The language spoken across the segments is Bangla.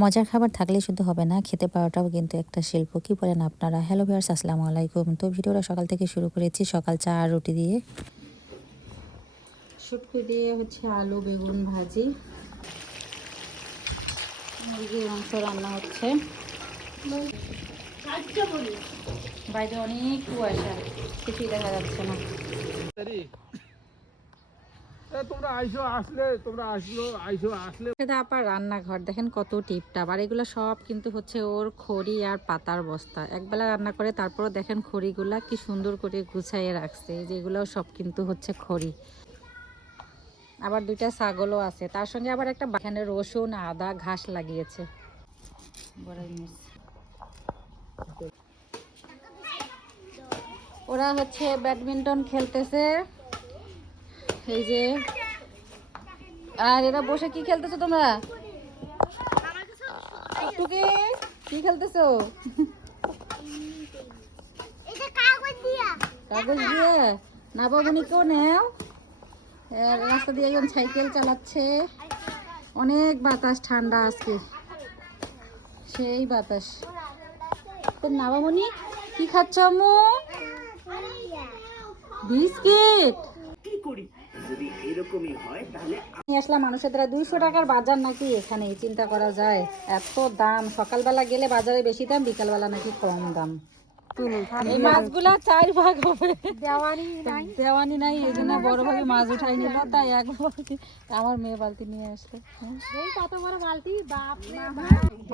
মজার খাবার থাকলেই শুধু হবে না, খেতে পাওয়াটাও কিন্তু একটা শিল্প। কি বলেন আপনারা? হ্যালো ভিউয়ার্স, আসসালামু আলাইকুম। তো ভিডিওটা সকাল থেকে শুরু করেছি, সকাল চা আর রুটি দিয়ে। শুটকি দিয়ে হচ্ছে আলু বেগুন ভাজি, মুরগির মাংস রান্না হচ্ছে। বাইরে অনেক কুয়াশা, কিছুই দেখা যাচ্ছে না। আপার রান্নাঘর দেখেন কত টিপটাপ, আর এগুলো সব কিন্তু হচ্ছে ওর খড়ি আর পাতার বস্তা। একবেলা রান্না করে তারপরও দেখেন খড়িগুলা কি সুন্দর করে গুছাইয়ে রাখছে, যেগুলো সব কিন্তু হচ্ছে খড়ি। আবার দুইটা ছাগলও আছে, তার সঙ্গে আবার একটা এখানে রসুন আদা ঘাস লাগিয়েছে। ওরা হচ্ছে ব্যাডমিন্টন খেলতেছে, এই যে। আর এরা বসে কি খেলতেছো তোমরা? টুকি কি খেলতেছো? কাগজ দিয়ে নাবামণিকেও নেও। রাস্তা দিয়ে একজন সাইকেল চালাচ্ছে, অনেক বাতাস, ঠান্ডা আজকে সেই বাতাস। নাবামণি কি খাচ্ছ আম্মু? বিস্কিট। আসলাম মানুষের দ্বারা 200 টাকার বাজার নাকি এখানে, চিন্তা করা যায় এত দাম। সকালবেলা গেলে বাজারে বেশি দাম, বিকালবেলা নাকি কম দাম। এই মাছগুলা 4 ভাগ হবে, দেওয়ানি নাই, এই জন্য বড় ভাবে মাছ উঠাই নিল। তাই এক বালতি আমার মেয়ে বালতি নিয়ে আসলো। কত বড় বালতি,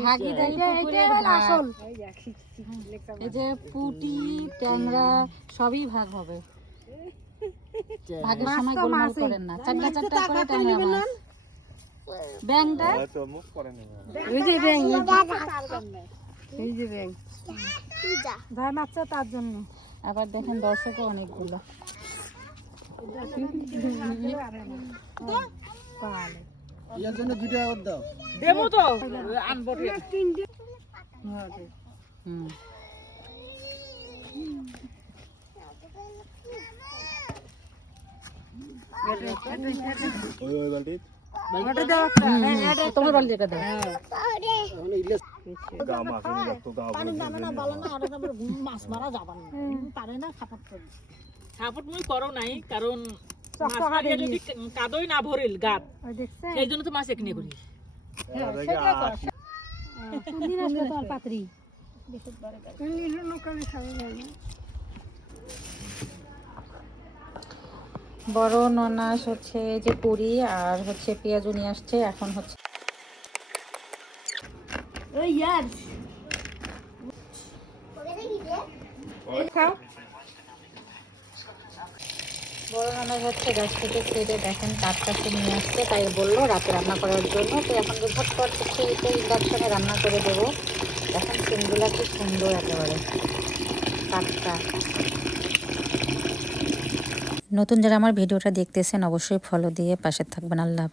ভাগিদারি পুকুরের আসল। এই যে পুঁটি ট্যাংরা সবই ভাগ হবে, ভাগের সময় গোলমাল করেন না। চারটা চারটা করে ট্যাংরা মাছ। ব্যাংটা এই যে ব্যাং, এই যে ব্যাং যাই মাছ তার জন্য। আবার দেখেন দর্শকও অনেকগুলো। ইয়ার জন্য 2 টাকা দাও দেবো তো আনবো। হুম তোমার বাড়ি যেটা দাও। মাছ মারা যাবার না, পারে না সাপোর্ট মুই করো নাই, কারণ যদি কাদই না ভরিল গাত, সেই জন্য তো মাছ এখানে করি। বড় ননাস হচ্ছে যে পুরি আর হচ্ছে পেঁয়াজু নিয়ে আসছে। এখন হচ্ছে বড় ননাস হচ্ছে গাছ থেকে ছেড়ে দেখেন কাঠ কাছে নিয়ে আসছে, তাই বললো রাতে রান্না করার জন্য। তো এখন ঝটপট হচ্ছে এটা ইন্ডাকশনে রান্না করে দেবো। দেখেন সিমগুলা কি সুন্দর একেবারে টাটকা। নতুন যারা আমার ভিডিওটা দেখতেছেন অবশ্যই ফলো দিয়ে পাশে থাকবেন। আল্লাহ হাফেজ।